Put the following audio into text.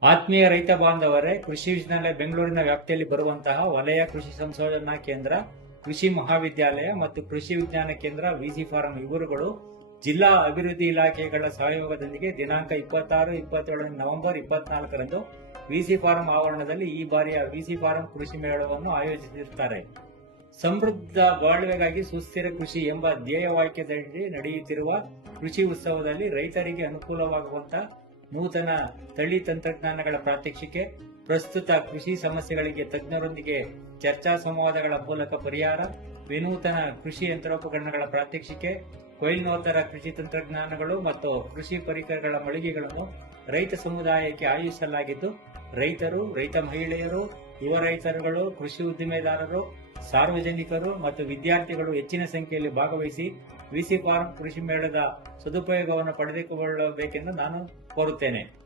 ಆತ್ಮೀಯ ರೈತ ಬಾಂಧವರೇ, ಕೃಷಿ ವಿಶ್ವವಿದ್ಯಾಲಯ ಬೆಂಗಳೂರಿನ ವ್ಯಾಪ್ತಿಯಲ್ಲಿ ಬರುವಂತಹ ವಲಯ ಕೃಷಿ ಸಂಶೋಧನಾ ಕೇಂದ್ರ, ಕೃಷಿ ಮಹಾವಿದ್ಯಾಲಯ ಮತ್ತು ಕೃಷಿ ವಿಜ್ಞಾನ ಕೇಂದ್ರ ವಿಸಿ ಫಾರಂ ಇವರುಗಳು ಜಿಲ್ಲಾ ಅಭಿವೃದ್ಧಿ ಇಲಾಖೆಗಳ ಸಹಯೋಗದೊಂದಿಗೆ ದಿನಾಂಕ 26-27 ನವೆಂಬರ್ 24ರಂದು ವಿಸಿ ಫಾರಂ ಆವರಣದಲ್ಲಿ ಈ ಬಾರಿಯ ವಿಸಿ ಫಾರಂ ಕೃಷಿ ಮೇಳವನ್ನು ಆಯೋಜಿಸಿರುತ್ತಾರೆ. ಸಮೃದ್ಧ ಬಾಳ್ವೆಗಾಗಿ ಸುಸ್ಥಿರ ಕೃಷಿ ಎಂಬ ಧ್ಯೇಯವಾಕ್ಯದಡಿ ನಡೆಯುತ್ತಿರುವ ಕೃಷಿ ಉತ್ಸವದಲ್ಲಿ ರೈತರಿಗೆ ಅನುಕೂಲವಾಗುವಂತಹ ನೂತನ ತಳಿ ತಂತ್ರಜ್ಞಾನಗಳ ಪ್ರಾತ್ಯಕ್ಷಿಕೆ, ಪ್ರಸ್ತುತ ಕೃಷಿ ಸಮಸ್ಯೆಗಳಿಗೆ ತಜ್ಞರೊಂದಿಗೆ ಚರ್ಚಾ ಸಂವಾದಗಳ ಮೂಲಕ ಪರಿಹಾರ, ವಿನೂತನ ಕೃಷಿ ಯಂತ್ರೋಪಕರಣಗಳ ಪ್ರಾತ್ಯಕ್ಷಿಕೆ, ಕೊಯ್ಲೋತ್ತರ ಕೃಷಿ ತಂತ್ರಜ್ಞಾನಗಳು ಮತ್ತು ಕೃಷಿ ಪರಿಕರಗಳ ಮಳಿಗೆಗಳನ್ನು ರೈತ ಸಮುದಾಯಕ್ಕೆ ಆಯೋಜಿಸಲಾಗಿದ್ದು, ರೈತರು, ರೈತ ಮಹಿಳೆಯರು, ಯುವ ರೈತರುಗಳು, ಕೃಷಿ ಉದ್ದಿಮೆದಾರರು, ಸಾರ್ವಜನಿಕರು ಮತ್ತು ವಿದ್ಯಾರ್ಥಿಗಳು ಹೆಚ್ಚಿನ ಸಂಖ್ಯೆಯಲ್ಲಿ ಭಾಗವಹಿಸಿ ವಿಸಿ ಫಾರಂ ಕೃಷಿ ಮೇಳದ ಸದುಪಯೋಗವನ್ನು ಪಡೆದುಕೊಳ್ಳಬೇಕೆಂದು ನಾನು ಕೋರುತ್ತೇನೆ.